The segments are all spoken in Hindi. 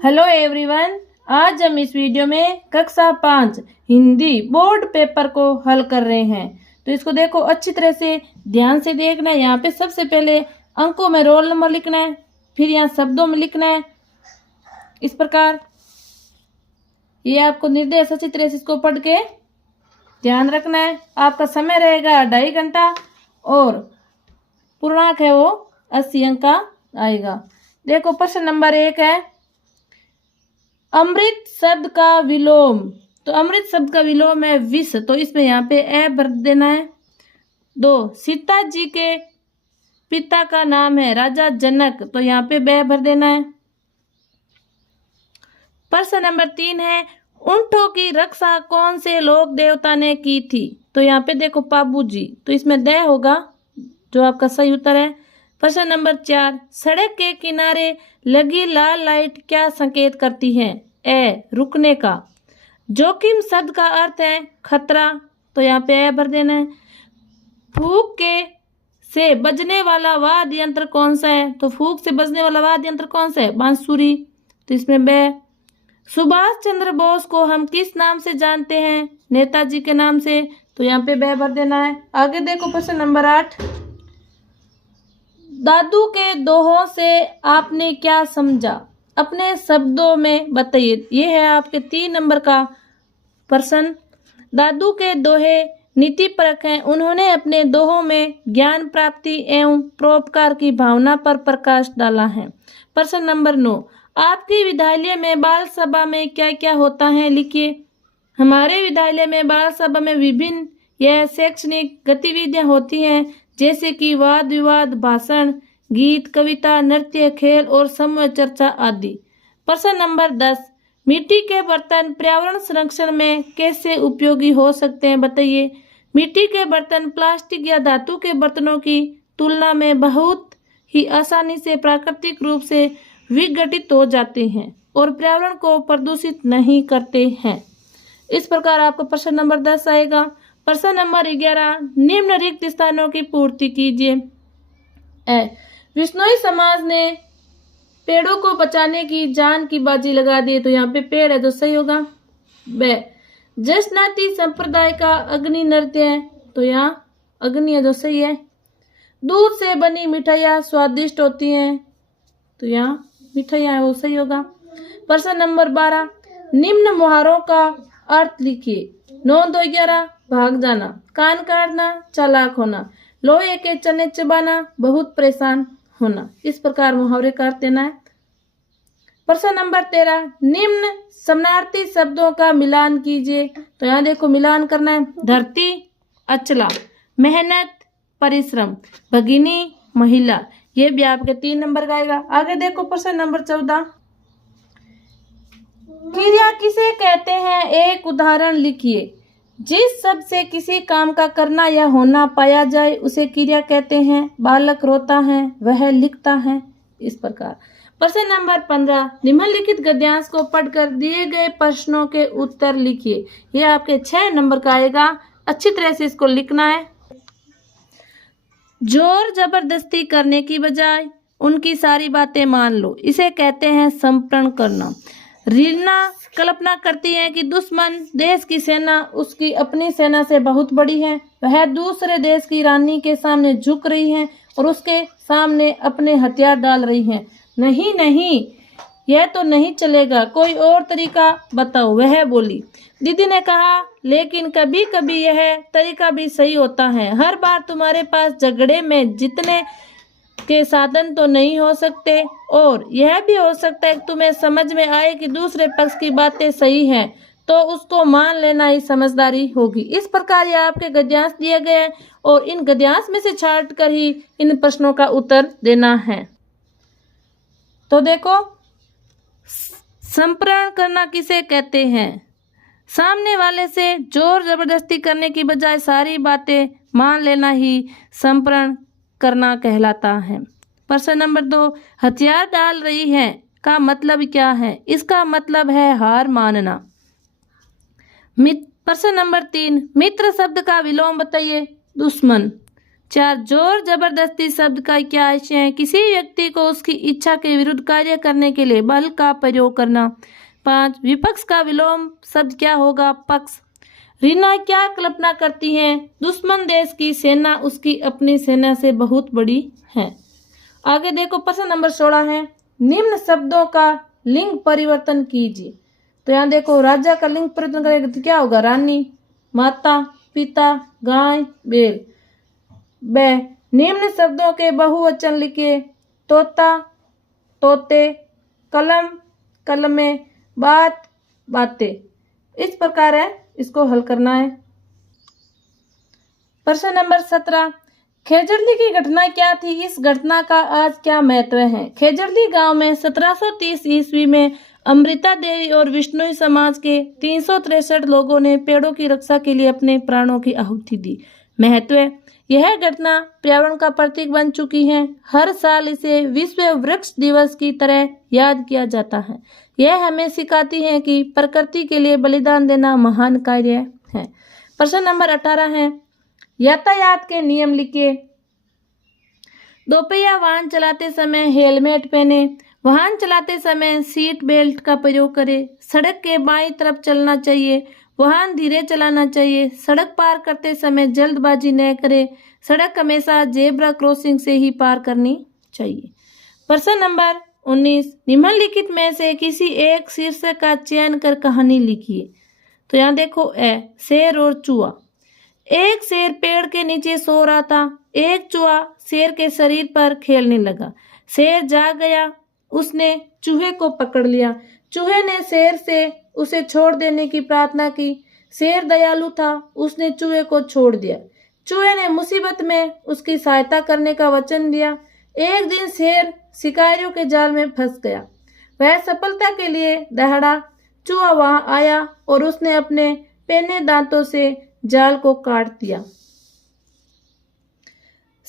हेलो एवरीवन, आज हम इस वीडियो में कक्षा 5 हिंदी बोर्ड पेपर को हल कर रहे हैं। तो इसको देखो, अच्छी तरह से ध्यान से देखना है। यहाँ पे सबसे पहले अंकों में रोल नंबर लिखना है, फिर यहाँ शब्दों में लिखना है इस प्रकार। ये आपको निर्देश अच्छी तरह से इसको पढ़ के ध्यान रखना है। आपका समय रहेगा 2.5 घंटा और पूर्णांक है वो 80 अंक का आएगा। देखो, प्रश्न नंबर 1 है अमृत शब्द का विलोम। तो अमृत शब्द का विलोम है विष, तो इसमें यहाँ पे ए भर देना है। 2, सीता जी के पिता का नाम है राजा जनक, तो यहाँ पे बे भर देना है। प्रश्न नंबर 3 है ऊंटों की रक्षा कौन से लोक देवता ने की थी। तो यहाँ पे देखो पाबू जी, तो इसमें दे होगा जो आपका सही उत्तर है। प्रश्न नंबर 4, सड़क के किनारे लगी लाल लाइट क्या संकेत करती है। ए, रुकने का। जोखिम शब्द का अर्थ है खतरा, तो यहाँ पे ए भर देना है। फूक के से बजने वाला वाद्य यंत्र कौन सा है। तो फूक से बजने वाला वाद्य यंत्र कौन सा है, बांसुरी, तो इसमें बे। सुभाष चंद्र बोस को हम किस नाम से जानते हैं, नेताजी के नाम से, तो यहाँ पे बे भर देना है। आगे देखो प्रश्न नंबर 8, दादू के दोहों से आपने क्या समझा, अपने शब्दों में बताइए। ये है आपके 3 नंबर का प्रश्न। दादू के दोहे नीतिपरक हैं, उन्होंने अपने दोहों में ज्ञान प्राप्ति एवं परोपकार की भावना पर प्रकाश डाला है। प्रश्न नंबर 9, आपके विद्यालय में बाल सभा में क्या क्या होता है, लिखिए। हमारे विद्यालय में बाल सभा में विभिन्न यह शैक्षणिक गतिविधियां होती हैं, जैसे कि वाद विवाद, भाषण, गीत, कविता, नृत्य, खेल और समूह चर्चा आदि। प्रश्न नंबर 10, मिट्टी के बर्तन पर्यावरण संरक्षण में कैसे उपयोगी हो सकते हैं, बताइए। मिट्टी के बर्तन प्लास्टिक या धातु के बर्तनों की तुलना में बहुत ही आसानी से प्राकृतिक रूप से विघटित हो जाते हैं और पर्यावरण को प्रदूषित नहीं करते हैं। इस प्रकार आपका प्रश्न नंबर 10 आएगा। प्रश्न नंबर 11, निम्न रिक्त स्थानों की पूर्ति कीजिए। ए, विश्नोई समाज ने पेड़ों को बचाने की जान की बाजी लगा दी, तो यहाँ पे पेड़ है जो सही होगा। बे, जसनाती संप्रदाय का अग्नि नृत्य है, तो यहाँ अग्नि है जो सही है। दूध से बनी मिठाइयाँ स्वादिष्ट होती हैं, तो यहाँ मिठाइयाँ है वो सही होगा। प्रश्न नंबर 12, निम्न मुहावरों का अर्थ लिखिए। 9, 2, 11, भाग जाना, कान काटना, चालाक होना, लोहे के चने चबाना, बहुत परेशान होना। इस प्रकार मुहावरे का अर्थ देना है। प्रश्न नंबर 13, निम्न समानार्थी शब्दों का मिलान कीजिए। तो यहाँ देखो मिलान करना है। धरती, अचला, मेहनत, परिश्रम, भगिनी, महिला। ये भी आपके 3 नंबर का आएगा। आगे देखो प्रश्न नंबर 14, क्रिया किसे कहते हैं, एक उदाहरण लिखिए। जिस शब्द से किसी काम का करना या होना पाया जाए उसे क्रिया कहते हैं। बालक रोता है, वह लिखता है, इस प्रकार। प्रश्न नंबर 15, निम्नलिखित गद्यांश को पढ़कर दिए गए प्रश्नों के उत्तर लिखिए। यह आपके 6 नंबर का आएगा। अच्छी तरह से इसको लिखना है। जोर जबरदस्ती करने की बजाय उनकी सारी बातें मान लो, इसे कहते हैं समर्पण करना। रीना कल्पना करती है कि दुश्मन देश की सेना उसकी अपनी सेना से बहुत बड़ी है, वह दूसरे देश की रानी के सामने झुक रही है और उसके सामने अपने हथियार डाल रही है। नहीं नहीं, यह तो नहीं चलेगा, कोई और तरीका बताओ, वह बोली। दीदी ने कहा, लेकिन कभी कभी यह तरीका भी सही होता है। हर बार तुम्हारे पास झगड़े में जीतने के साधन तो नहीं हो सकते, और यह भी हो सकता है कि तुम्हें समझ में आए कि दूसरे पक्ष की बातें सही हैं, तो उसको मान लेना ही समझदारी होगी। इस प्रकार ये आपके गद्यांश दिए गए हैं और इन गद्यांश में से छांट कर ही इन प्रश्नों का उत्तर देना है। तो देखो, समर्पण करना किसे कहते हैं, सामने वाले से जोर जबरदस्ती करने की बजाय सारी बातें मान लेना ही समर्पण करना कहलाता है। प्रश्न नंबर 2, हथियार डाल रही है का मतलब क्या है, इसका मतलब है हार मानना। प्रश्न नंबर 3, मित्र शब्द का विलोम बताइए। दुश्मन। 4 जोर जबरदस्ती शब्द का क्या आशय है? किसी व्यक्ति को उसकी इच्छा के विरुद्ध कार्य करने के लिए बल का प्रयोग करना। 5 विपक्ष का विलोम शब्द क्या होगा? पक्ष। रीना क्या कल्पना करती है? दुश्मन देश की सेना उसकी अपनी सेना से बहुत बड़ी है। आगे देखो प्रश्न नंबर 16 है, निम्न शब्दों का लिंग परिवर्तन कीजिए। तो यहाँ देखो राजा का लिंग परिवर्तन करेगा तो क्या होगा? रानी, माता, पिता, गाय, बैल। ब निम्न शब्दों के बहुवचन लिखिए। तोता, तोते, कलम, कलमे, बात, बातें। इस प्रकार है, इसको हल करना है। प्रश्न नंबर 17, खेजड़ली की घटना क्या थी? इस घटना का आज क्या महत्व है? खेजड़ली गांव में 1730 ईस्वी में अमृता देवी और विष्णुई समाज के 363 लोगों ने पेड़ों की रक्षा के लिए अपने प्राणों की आहुति दी। महत्व, यह घटना पर्यावरण का प्रतीक बन चुकी है। हर साल इसे विश्व वृक्ष दिवस की तरह याद किया जाता है। यह हमें सिखाती है कि प्रकृति के लिए बलिदान देना महान कार्य है। प्रश्न नंबर 18 है, यातायात के नियम लिखिए। दोपहिया वाहन चलाते समय हेलमेट पहने, वाहन चलाते समय सीट बेल्ट का प्रयोग करें, सड़क के बाईं तरफ चलना चाहिए, वाहन धीरे चलाना चाहिए, सड़क पार करते समय जल्दबाजी न करें, सड़क हमेशा जेब्रा क्रॉसिंग से ही पार करनी चाहिए। प्रश्न नंबर 19, निम्नलिखित में से किसी एक शीर्षक का चयन कर कहानी लिखिए। तो यहाँ देखो शेर और चूहा। एक शेर पेड़ के नीचे सो रहा था। एक चूहा शेर के शरीर पर खेलने लगा। शेर जाग गया, उसने चूहे को पकड़ लिया। चूहे ने शेर से उसे छोड़ देने की प्रार्थना की। शेर दयालु था, उसने चूहे को छोड़ दिया। चूहे ने मुसीबत में उसकी सहायता करने का वचन दिया। एक दिन शेर शिकारियों के जाल में फंस गया। वह सफलता के लिए दहाड़ा। चूहा वहां आया और उसने अपने पेने दांतों से जाल को काट दिया।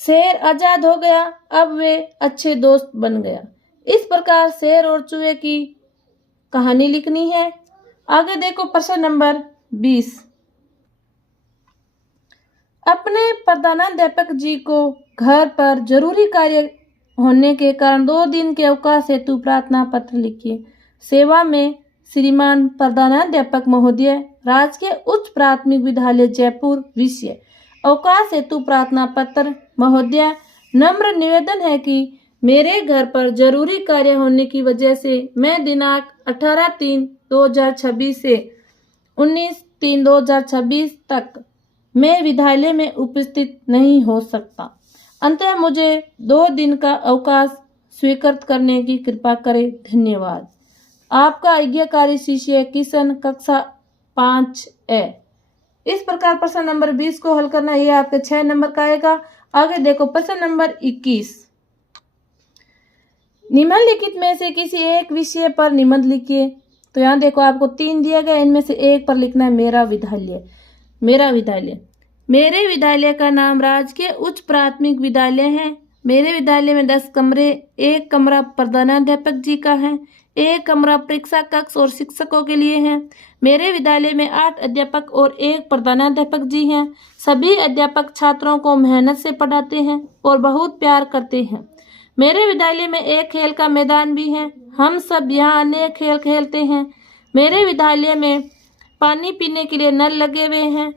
शेर आजाद हो गया। अब वे अच्छे दोस्त बन गया। इस प्रकार शेर और चूहे की कहानी लिखनी है। आगे देखो प्रश्न नंबर 20, अपने प्रधानाध्यापक जी को घर पर जरूरी कार्य होने के कारण 2 दिन के अवकाश हेतु प्रार्थना पत्र लिखिए। सेवा में श्रीमान प्रधानाध्यापक महोदय, राजकीय उच्च प्राथमिक विद्यालय जयपुर, विषय अवकाश हेतु प्रार्थना पत्र। महोदय, नम्र निवेदन है कि मेरे घर पर जरूरी कार्य होने की वजह से मैं दिनांक 18/3/2026 से 19/3/2026 तक मैं विद्यालय में उपस्थित नहीं हो सकता। अंततः मुझे 2 दिन का अवकाश स्वीकृत करने की कृपा करें। धन्यवाद। आपका आज्ञाकारी शिष्य किशन, कक्षा 5A। इस प्रकार प्रश्न नंबर 20 को हल करना, यह आपके 6 नंबर का आएगा। आगे देखो प्रश्न नंबर 21, निम्नलिखित में से किसी एक विषय पर निबंध लिखिए। तो यहाँ देखो आपको 3 दिया गया, इनमें से एक पर लिखना है मेरा विद्यालय। मेरा विद्यालय, मेरे विद्यालय का नाम राजकीय उच्च प्राथमिक विद्यालय है। मेरे विद्यालय में 10 कमरे, 1 कमरा प्रधानाध्यापक जी का है, 1 कमरा परीक्षा कक्ष और शिक्षकों के लिए है। मेरे विद्यालय में 8 अध्यापक और 1 प्रधानाध्यापक जी हैं। सभी अध्यापक छात्रों को मेहनत से पढ़ाते हैं और बहुत प्यार करते हैं। मेरे विद्यालय में 1 खेल का मैदान भी है। हम सब यहाँ अनेक खेल खेलते हैं। मेरे विद्यालय में पानी पीने के लिए नल लगे हुए हैं।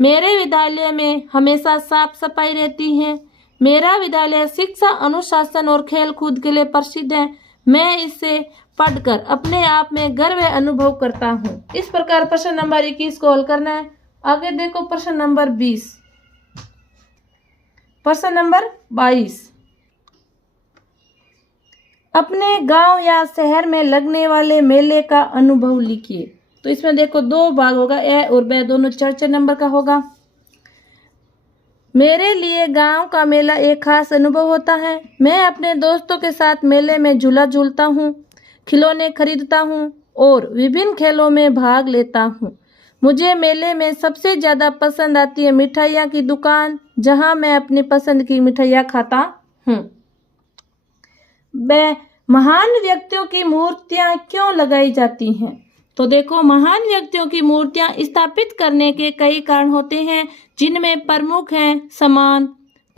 मेरे विद्यालय में हमेशा साफ सफाई रहती है। मेरा विद्यालय शिक्षा, अनुशासन और खेल कूद के लिए प्रसिद्ध है। मैं इससे पढ़कर अपने आप में गर्व अनुभव करता हूँ। इस प्रकार प्रश्न नंबर 21 को हल करना है। आगे देखो प्रश्न नंबर 20। प्रश्न नंबर 22, अपने गांव या शहर में लगने वाले मेले का अनुभव लिखिए। तो इसमें देखो 2 भाग होगा, ए और बे दोनों 4 नंबर का होगा। मेरे लिए गांव का मेला एक खास अनुभव होता है। मैं अपने दोस्तों के साथ मेले में झूला झूलता हूँ, खिलौने खरीदता हूँ और विभिन्न खेलों में भाग लेता हूँ। मुझे मेले में सबसे ज़्यादा पसंद आती है मिठाइयाँ की दुकान, जहाँ मैं अपनी पसंद की मिठाइयाँ खाता हूँ। ब महान व्यक्तियों की मूर्तियाँ क्यों लगाई जाती हैं? तो देखो महान व्यक्तियों की मूर्तियां स्थापित करने के कई कारण होते हैं, जिनमें प्रमुख हैं सम्मान,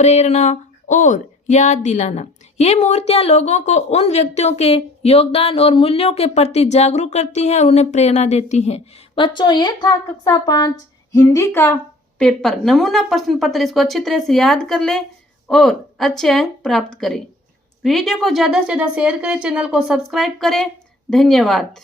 प्रेरणा और याद दिलाना। ये मूर्तियां लोगों को उन व्यक्तियों के योगदान और मूल्यों के प्रति जागरूक करती हैं और उन्हें प्रेरणा देती हैं। बच्चों, ये था कक्षा 5 हिंदी का पेपर नमूना प्रश्न पत्र। इसको अच्छी तरह से याद कर लें और अच्छे अंक प्राप्त करें। वीडियो को ज़्यादा से ज़्यादा शेयर करें, चैनल को सब्सक्राइब करें। धन्यवाद।